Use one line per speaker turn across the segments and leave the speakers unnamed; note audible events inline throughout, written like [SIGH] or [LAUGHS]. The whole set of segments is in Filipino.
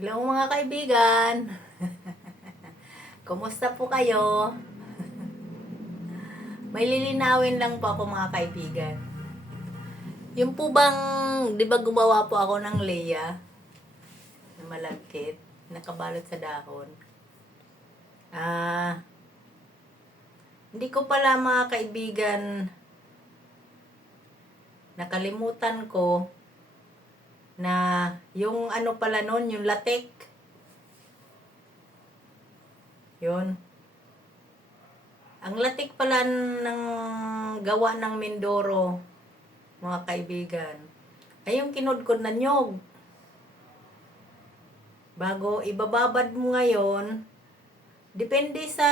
Hello mga kaibigan. [LAUGHS] Kumusta po kayo? [LAUGHS] May lilinawin lang po ako mga kaibigan. Yung po bang, di ba gumawa po ako ng Leia? Na malagkit, nakabalot sa dahon. Ah, hindi ko pala mga kaibigan nakalimutan ko na yung ano pala nun, yung latek. Yun. Ang latik pala ng gawa ng Mindoro, mga kaibigan, ay yung kinudkod na nyog. Bago ibababad mo ngayon, depende sa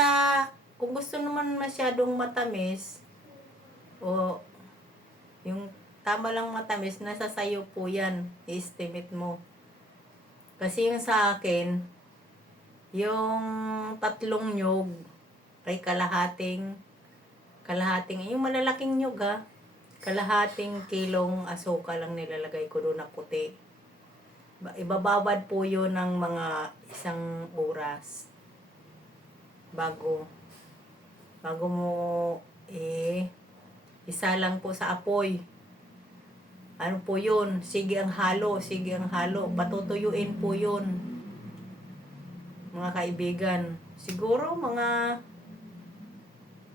kung gusto naman masyadong matamis o yung tama lang matamis, nasa sayo po yan. I-estimate mo. Kasi yung sa akin, yung tatlong nyog ay kalahating kalahating, yung malalaking nyog ha, kalahating kilong asukal lang nilalagay ko doon na puti. Ba- Ibababad po yun ng mga isang oras bago bago mo eh isa lang po sa apoy ano po yun? Sige ang halo, sige ang halo. Patutuyuin po yun. Mga kaibigan. Siguro mga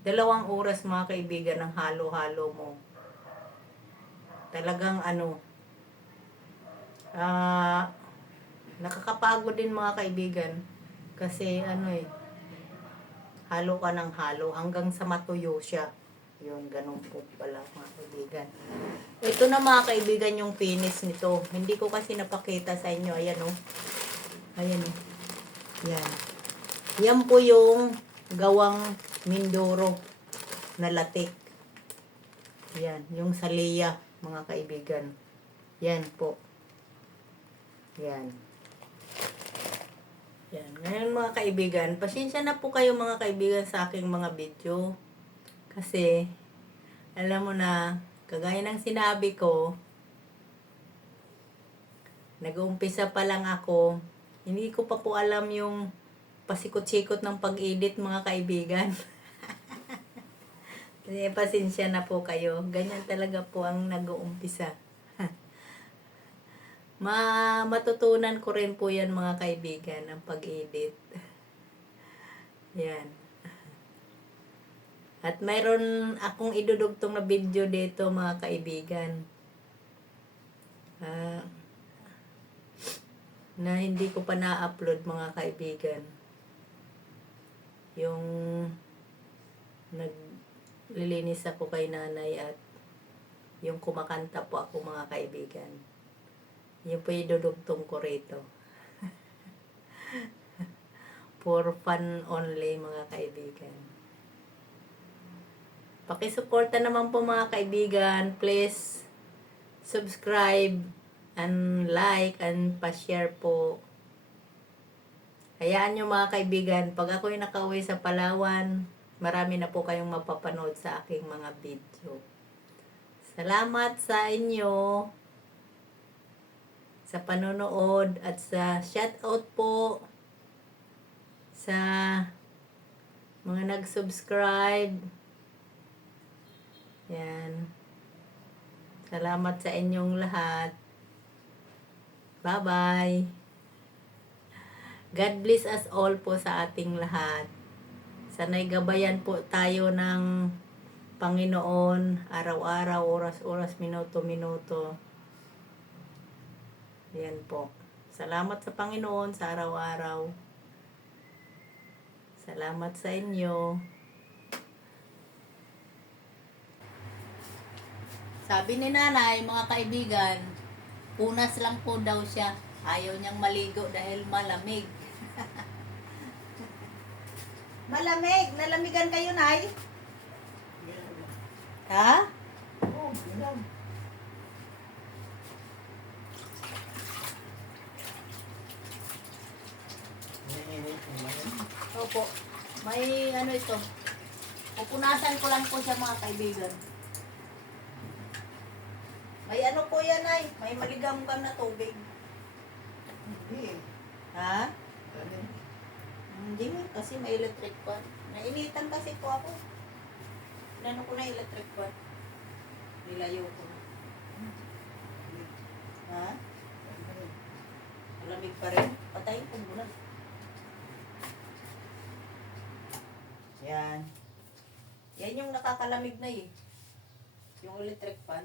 dalawang oras mga kaibigan ng halo-halo mo. Talagang ano, ah, nakakapagod din mga kaibigan. Kasi ano eh, halo ka ng halo hanggang sa matuyo siya. Yun, ganun po pala mga kaibigan. Ito na mga kaibigan yung finish nito. Hindi ko kasi napakita sa inyo. Ayan o. Oh. Ayan o. Oh. Yan. Yan po yung gawang Mindoro na latik. Yan. Yung saliya mga kaibigan. Yan po. Yan. Yan. Ngayon mga kaibigan, pasensya na po kayo mga kaibigan sa aking mga video. Kasi, alam mo na, kagaya ng sinabi ko, nag-uumpisa pa lang ako, hindi ko pa po alam yung pasikot-sikot ng pag-edit mga kaibigan. Kaya [LAUGHS] pasensya na po kayo. Ganyan talaga po ang nag-uumpisa. [LAUGHS] Ma matutunan ko rin po yan mga kaibigan ang pag-edit. [LAUGHS] Yan. At mayroon akong idudugtong na video dito mga kaibigan. Ah, na hindi ko pa na-upload mga kaibigan. Yung naglilinis ako kay nanay at yung kumakanta po ako mga kaibigan. Yun po idudugtong ko rito. [LAUGHS] For fun only mga kaibigan. Pakisuporta naman po mga kaibigan. Please subscribe and like and pa-share po. Hayaan nyo mga kaibigan, pag ako'y nakauwi sa Palawan, marami na po kayong mapapanood sa aking mga video. Salamat sa inyo sa panonood at sa shoutout po sa mga nag-subscribe. Yan. Salamat sa inyong lahat. Bye-bye. God bless us all po sa ating lahat. Sana'y gabayan po tayo ng Panginoon araw-araw, oras-oras, minuto-minuto. Yan po. Salamat sa Panginoon sa araw-araw. Salamat sa inyo. Sabi ni nanay, mga kaibigan, punas lang po daw siya. Ayaw niyang maligo dahil malamig. [LAUGHS]
Malamig. Nalamigan kayo, Nay?
Ha?
Oo.
Opo. May ano ito. Pupunasan ko lang po siya mga kaibigan.
May ano po yan, Nay?
May maligam na tubig.
Hindi.
Ha?
Ano?
Hindi, kasi may electric fan. Nainitan kasi po ako. Inano ko na electric fan. Nilayo ko na. Ha? Malamig pa rin. Patayin ko muna. Yan. Yan yung nakakalamig na eh. Yung electric fan.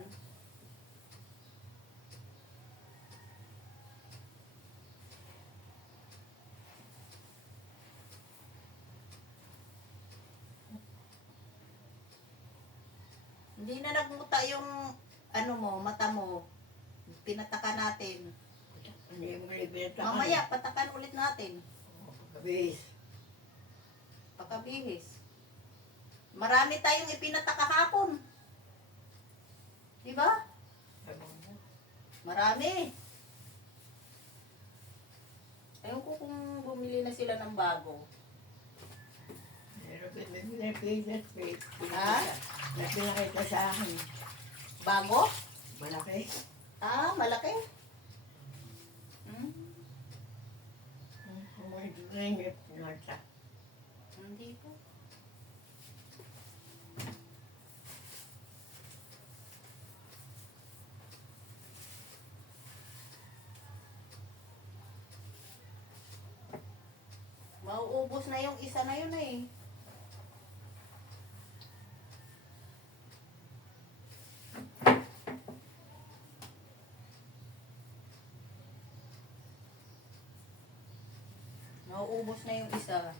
Hindi na nagmuta yung ano mo, mata mo. Pinataka natin.
Hindi mo nilibita.
Mamaya, patakan ulit natin.
Kabis.
Pakabihis. Marami tayong ipinataka kahapon. Di ba? Marami. Ayun ko kung bumili na sila ng bago.
Ka may pinipinit.
Ha?
Na pinakita sa akin.
Bago?
Malaki.
Ah, malaki. Hmm?
May ringip nata.
Hindi po. Mauubos na yung isa na yun eh. Mauubos na yung isa.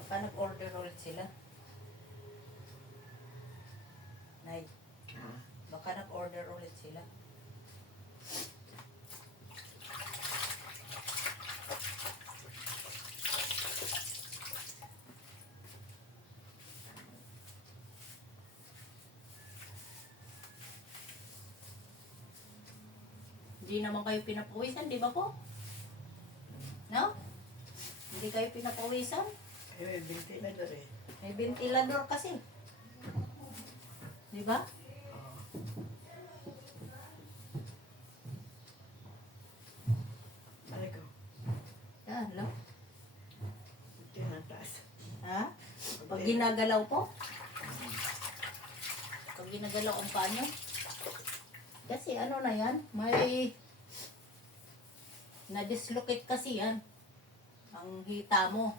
Baka nag-order ulit sila. Nay,
Ah.
baka nag-order ulit sila. Hindi naman kayo pinapawisan, di ba po? No? Hindi kayo pinapawisan?
Na doon eh.
May ventilador kasi. Di ba?
Ay ko.
Yan, lo.
Tinataas.
Ha? Pag ginagalaw po? Pag ginagalaw ang paa nyo? Kasi ano na yan, may na-dislocate kasi yan. Ang hita mo.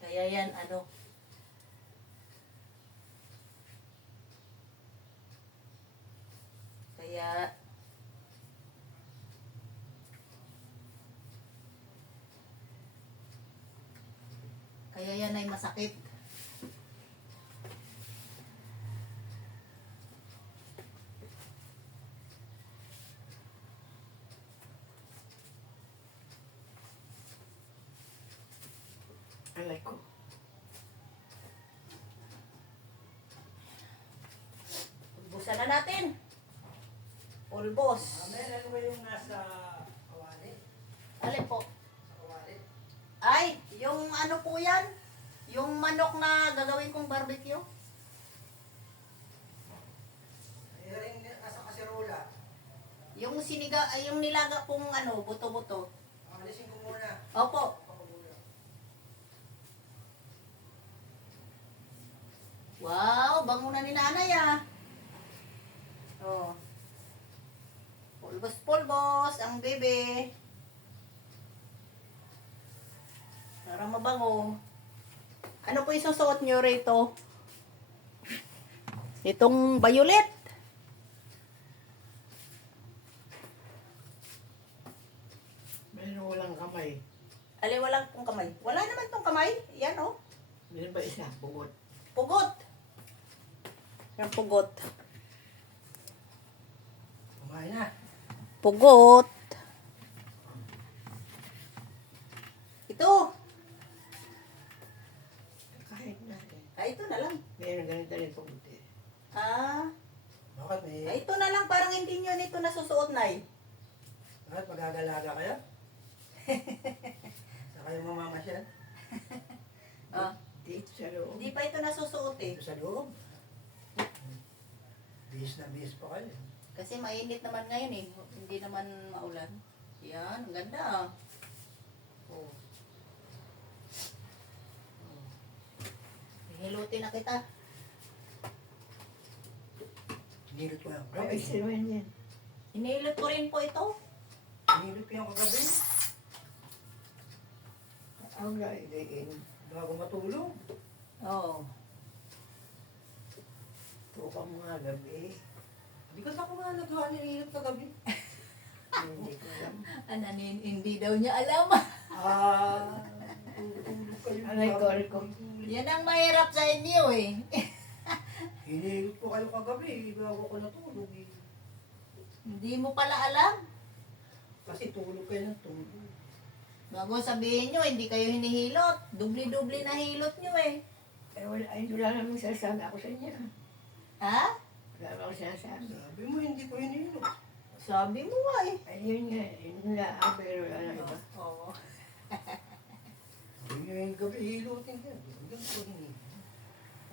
Kaya yan, ano, kaya kaya yan ay masakit.
Alay ko.
Pulbusan na natin. Pulbos.
Amen, ano ba yung nasa kawali?
Alin po?
Kawali?
Ay, yung ano po yan? Yung manok na gagawin kong barbecue?
Yung nasa kaserola.
Yung siniga, ay yung nilaga kong ano, buto-buto.
Alisin ko muna.
Opo. Wow, bango na ni nanay ah. Oh. Pulbos-pulbos ang bebe. Para mabango. Ano po yung susuot nyo rito? Itong violet.
Meron walang kamay.
Alin, walang pong kamay. Wala naman tong kamay. Yan oh.
Meron ba isa? Bugot.
Pugot. Yung pugot.
Kumain na.
Pugot. Ito.
Kahit na eh.
Ah, ito na lang.
Meron ganito rin pumunti.
Ah,
Bakit may...
ah, ito na lang. Parang hindi nyo nito nasusuot na eh.
Bakit magagalaga kayo? [LAUGHS] Sa kayo mamamasyal?
Ah,
Dito sa loob.
Hindi pa ito nasusuot eh.
Dito sa loob. Bihis na bihis pa kayo.
Kasi mainit naman ngayon eh. Hindi naman maulan. Yan, ang ganda ah. Oh. Hilutin na kita.
Nilot ko yan.
Ay, sino yan?
Hinilot ko rin po ito.
Nilot ko yan kagabi.
Ang lailigin.
Bago matulog.
Oo.
Tukang mga gabi.
Hindi ko nga nagawa nilot kagabi. [LAUGHS]
Hindi ko alam.
Ananin, hindi daw niya alam.
Ah. [LAUGHS]
Aray ko, aray ko.
Yan ang mahirap sa inyo eh. [LAUGHS]
Hinilot ko kayo kagabi. Bago ko natulog eh.
hindi mo pala alam.
Kasi tulog kayo ng tulog.
Bago sabihin nyo, hindi kayo hinihilot. Dubli-dubli na hilot nyo eh.
Ay, wala, ay, wala namang sasabi ako sa inyo.
Ha?
Wala namang sinasabi.
Sabi mo, hindi ko hinilot.
Sabi mo nga eh.
Ayun nga, yun nga, ah, pero wala na iba.
Oo.
Nyo yung gabi hilutin ka. Hindi ko hinilot.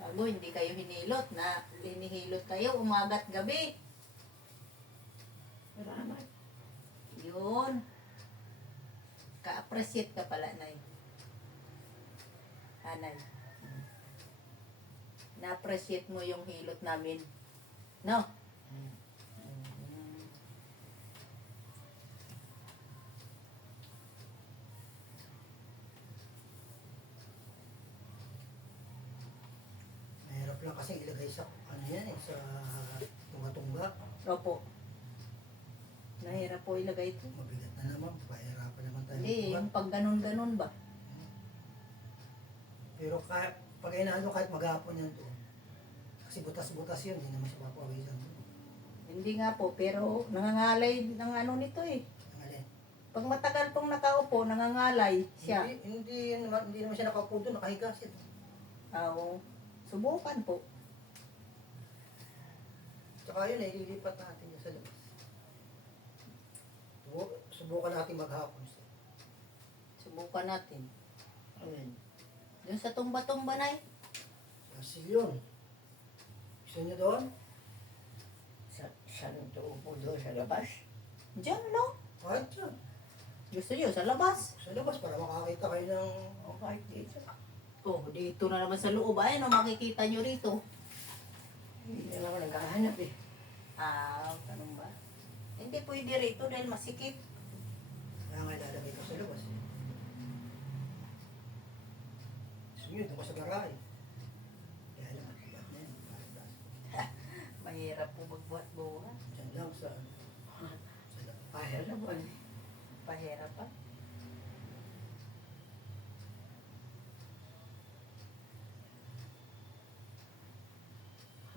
Bago hindi kayo hinilot na hinihilot kayo umagat gabi.
Salamat.
Yun. Ka-appreciate ka pala, Nay. Hanay. Na-appreciate mo yung hilot namin. No?
Mahirap lang kasi ilagay sa, ano yan eh, sa tunga-tunga.
Opo. Nahirap po ilagay ito.
Mabigat na naman, pahirapan naman tayo.
Hindi, yung pag ganun-ganun ba?
Pero kahit, pag inaano kahit maghapon yan doon. Kasi butas-butas yun, hindi naman siya papawisan.
Hindi nga po, pero nangangalay ng ano nito eh.
Ang alin.
Pag matagal pong nakaupo, nangangalay siya.
Hindi, hindi, naman, hindi naman siya nakaupo doon, nakahiga siya.
Oo. Subukan po.
Tsaka yun, ililipat natin yun sa labas. Subu- Subukan natin maghapon siya.
Subukan natin.
Amen.
Yung sa tumba-tumba na eh.
Kasi yun. Gusto niyo doon?
Sa, saan ito upo doon sa labas?
Diyan lang.
Kahit dyan.
Gusto nyo, sa labas.
Sa labas, para makakita kayo ng...
O kahit dito.
Oh, dito na naman sa loob. Ayun, oh, makikita nyo rito.
Hindi na ako naghahanap eh.
Ah, ganun ba? Hindi pwede rito dahil masikip.
Kaya nga ilalagay ko sa labas. Gusto niyo, doon ko sa garahe. Kaya lang, iba na yan.
Mahirap po magbuhat-buhat.
Diyan lang sa... labas.
Kaya naman.
Pahirap pa.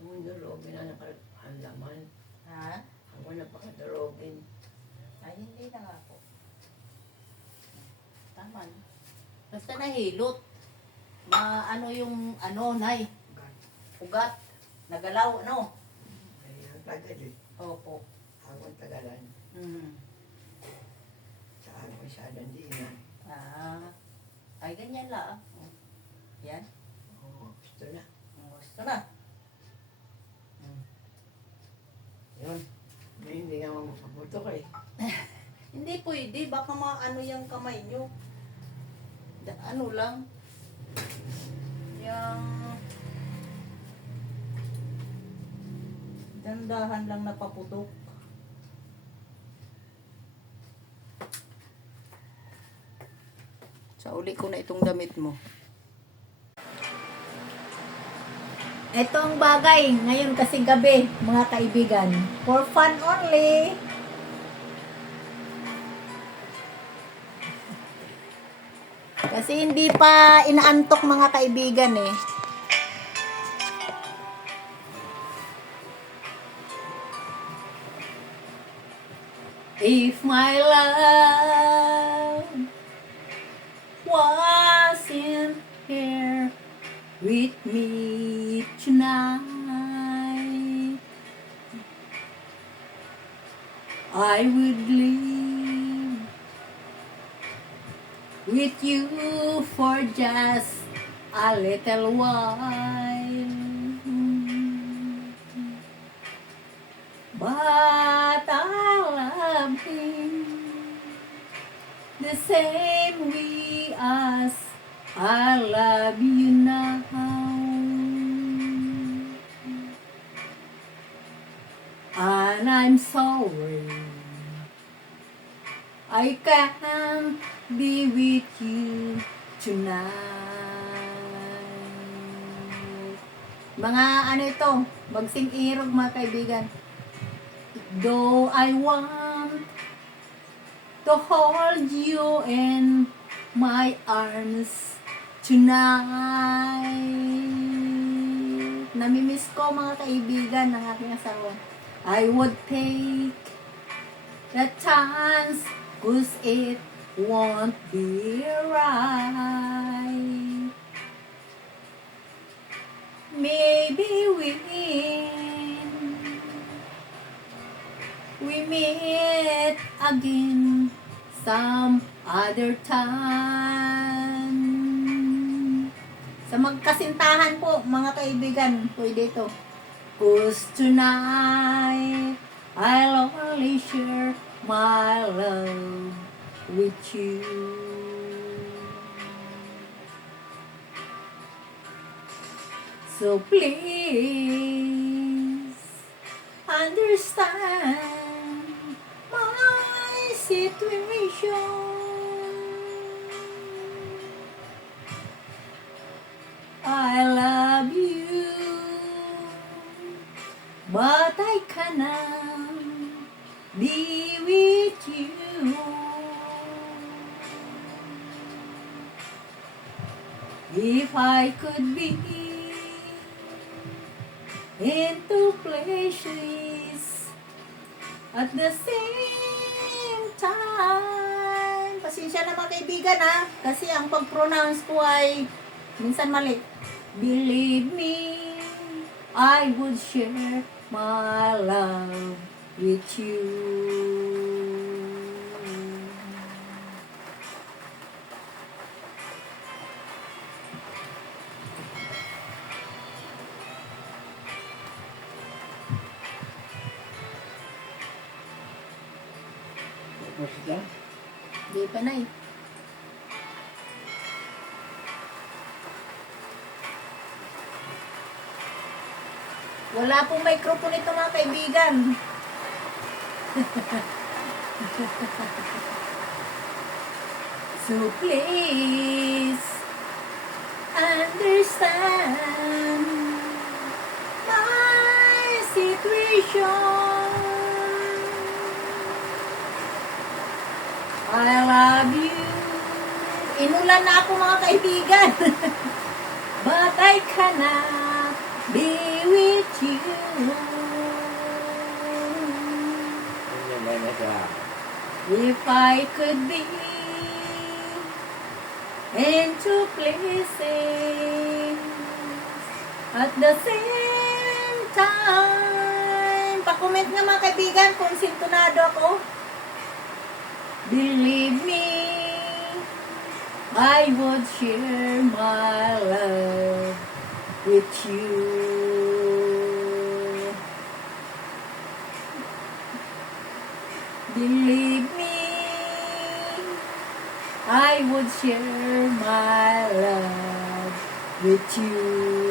Ang durogin na nakahandaman.
Ha?
Ako napakadurogin.
Ay, hindi na nga po. Tama na. Basta nahilot. Ma, ano yung, ano, nay, ugat, nagalaw, ano?
Tagal eh.
Opo.
Ang tagalan.
Mm.
Sa ako masyadong di na.
Ah, ay, ganyan lang. Oh. Yan.
Oo, gusto na.
Gusto na. Mm. Yun.
May hindi nga makaputok eh. [LAUGHS]
Hindi pwede, baka maano yung kamay nyo. Da, ano lang. Yung... Dandahan lang napaputok. Sa uli ko na itong damit mo. Ito ang bagay ngayon kasi gabi, mga kaibigan. For fun only. Kasi hindi pa inaantok mga kaibigan eh. My love was in here with me tonight, I would live with you for just a little while. The same way as I love you now. And I'm sorry I can't be with you tonight. Mga ano ito, magsing irog mga kaibigan. Though I want to hold you in my arms tonight. Namimiss ko mga kaibigan ng aking asawa. I would take the chance cause it won't be right. Maybe we we meet again some other time. Sa magkasintahan po, mga kaibigan, pwede ito. Cause tonight, I'll only share my love with you. So please understand could be in two places at the same time. Pasensya na mga kaibigan ha, kasi ang pag-pronounce ko ay minsan mali. Believe me, I would share my love with you. Na eh. Wala pong microphone ito mga kaibigan. [LAUGHS] so please understand my situation. I love you. Inulan na ako mga kaibigan. But I cannot be with you. If I could be in two places at the same time. Pa-comment nga mga kaibigan kung sintonado ako. Believe me, I would share my love with you. Believe me, I would share my love with you.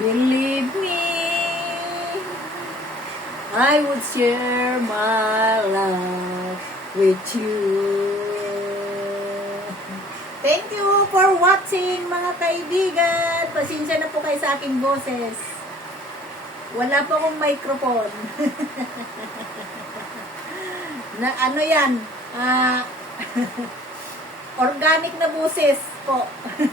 Believe me, I would share my love with you. Thank you for watching mga kaibigan. Pasensya na po kayo sa aking boses. Wala pa akong microphone. [LAUGHS] na ano yan? Ah, [LAUGHS] organic na boses po. [LAUGHS]